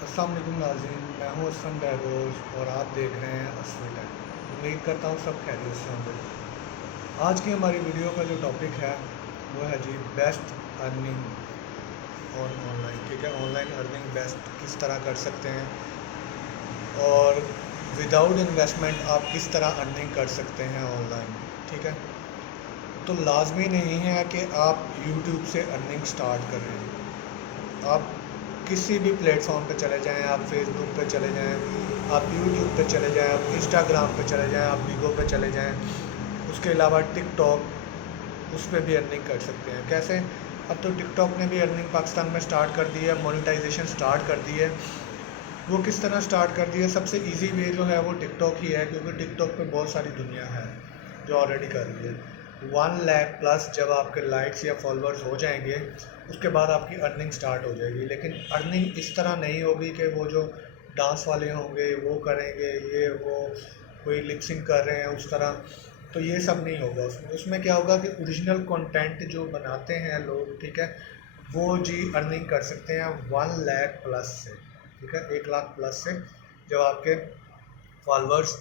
अस्सलाम वालेकुम नाज़रीन, मैं हूँ असलम बहरोज़ और आप देख रहे हैं असली टाइम। उम्मीद करता हूँ सब खैरियत से होंगे। आज की हमारी वीडियो का जो टॉपिक है वो है जी बेस्ट अर्निंग और ऑनलाइन। ठीक है, ऑनलाइन अर्निंग बेस्ट किस तरह कर सकते हैं और विदाउट इन्वेस्टमेंट आप किस तरह अर्निंग कर सकते हैं ऑनलाइन। ठीक है, तो लाजमी नहीं है कि आप यूट्यूब से अर्निंग स्टार्ट कर रहे हैं। आप किसी भी प्लेटफॉर्म पे चले जाएं, आप फेसबुक पे चले जाएं, आप यूट्यूब पे चले जाएं, आप इंस्टाग्राम पे चले जाएं, आप बिगो पे चले जाएं, उसके अलावा टिकटॉक, उस पर भी अर्निंग कर सकते हैं। कैसे? अब तो टिकटॉक ने भी अर्निंग पाकिस्तान में स्टार्ट कर दी है, मोनेटाइजेशन स्टार्ट कर दी है। वो किस तरह स्टार्ट कर दी है? सबसे इजी वे जो है वो टिकटॉक ही है, क्योंकि टिकटॉक पे बहुत सारी दुनिया है जो ऑलरेडी कर रही है। 1 लाख प्लस जब आपके लाइक्स या फॉलोअर्स हो जाएंगे उसके बाद आपकी अर्निंग स्टार्ट हो जाएगी। लेकिन अर्निंग इस तरह नहीं होगी कि वो जो डांस वाले होंगे वो करेंगे, ये वो कोई लिपसिंग कर रहे हैं उस तरह, तो ये सब नहीं होगा। उसमें उसमें क्या होगा कि ओरिजिनल कंटेंट जो बनाते हैं लोग, ठीक है, वो जी अर्निंग कर सकते हैं 1 लाख प्लस से। ठीक है, 1 लाख प्लस से जब आपके फॉलोअर्स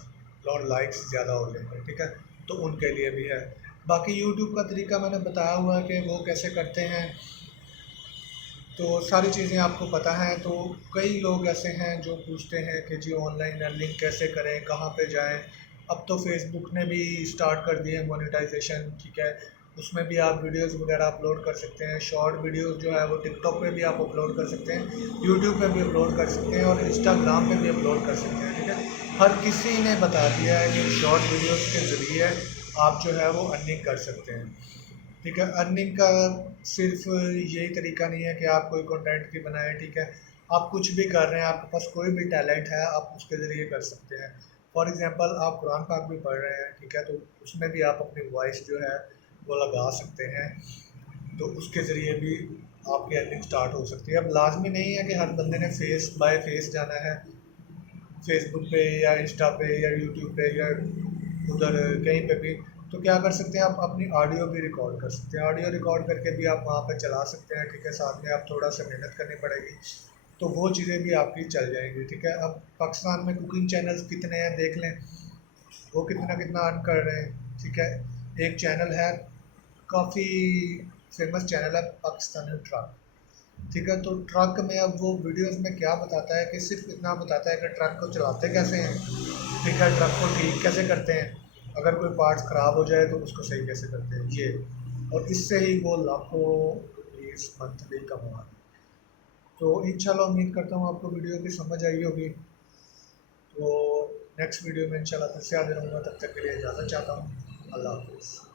और लाइक्स ज़्यादा हो जाएंगे। ठीक है, तो उनके लिए भी है। बाकी यूट्यूब का तरीका मैंने बताया हुआ है कि वो कैसे करते हैं, तो सारी चीज़ें आपको पता हैं। तो कई लोग ऐसे हैं जो पूछते हैं कि जी ऑनलाइन अर्निंग कैसे करें, कहाँ पे जाएं। अब तो फेसबुक ने भी स्टार्ट कर दिए मोनेटाइजेशन। ठीक है, उसमें भी आप वीडियोस वगैरह अपलोड कर सकते हैं। शॉर्ट वीडियोस जो है वो टिकटॉक पे भी आप अपलोड कर सकते हैं, यूट्यूब पे भी अपलोड कर सकते हैं और इंस्टाग्राम पे भी अपलोड कर सकते हैं। ठीक है, हर किसी ने बता दिया है कि शॉर्ट वीडियोस के ज़रिए आप जो है वो अर्निंग कर सकते हैं। ठीक है, अर्निंग का सिर्फ यही तरीका नहीं है कि आप कोई कंटेंट भी बनाएं। ठीक है, आप कुछ भी कर रहे हैं, आपके पास कोई भी टैलेंट है, आप उसके ज़रिए कर सकते हैं। फॉर एग्जांपल आप कुरान पाक भी पढ़ रहे हैं, ठीक है, तो उसमें भी आप अपनी वॉइस जो है वो लगा सकते हैं, तो उसके ज़रिए भी आपकी अर्निंग स्टार्ट हो सकती है। अब लाजमी नहीं है कि हर बंदे ने फेस बाय फेस जाना है, फेसबुक पे या इंस्टा पे या यूट्यूब पे या उधर कहीं पे भी। तो क्या कर सकते हैं, आप अपनी ऑडियो भी रिकॉर्ड कर सकते हैं, ऑडियो रिकॉर्ड करके भी आप वहाँ पे चला सकते हैं। ठीक है, साथ में आप थोड़ा सा मेहनत करनी पड़ेगी, तो वो चीज़ें भी आपकी चल जाएंगी। ठीक है, अब पाकिस्तान में कुकिंग चैनल्स कितने हैं देख लें, वो कितना कितना अर्न कर रहे हैं। ठीक है, एक चैनल है, काफ़ी फेमस चैनल है, पाकिस्तानी ट्रक। ठीक है, तो ट्रक में अब वो वीडियोस में क्या बताता है कि सिर्फ इतना बताता है कि ट्रक को चलाते कैसे हैं। ठीक है, ट्रक को ठीक कैसे करते हैं, अगर कोई पार्ट्स ख़राब हो जाए तो उसको सही कैसे करते हैं ये, और इससे ही वो लाखों रुपीस मंथली कमा रहे हैं। तो इंशाल्लाह उम्मीद करता हूँ आपको वीडियो की समझ आई होगी। तो नेक्स्ट वीडियो में इंशाल्लाह फिर से हाजिर रहूँगा, तब तक के लिए इजाज़त चाहता हूँ। अल्लाह हाफिज़।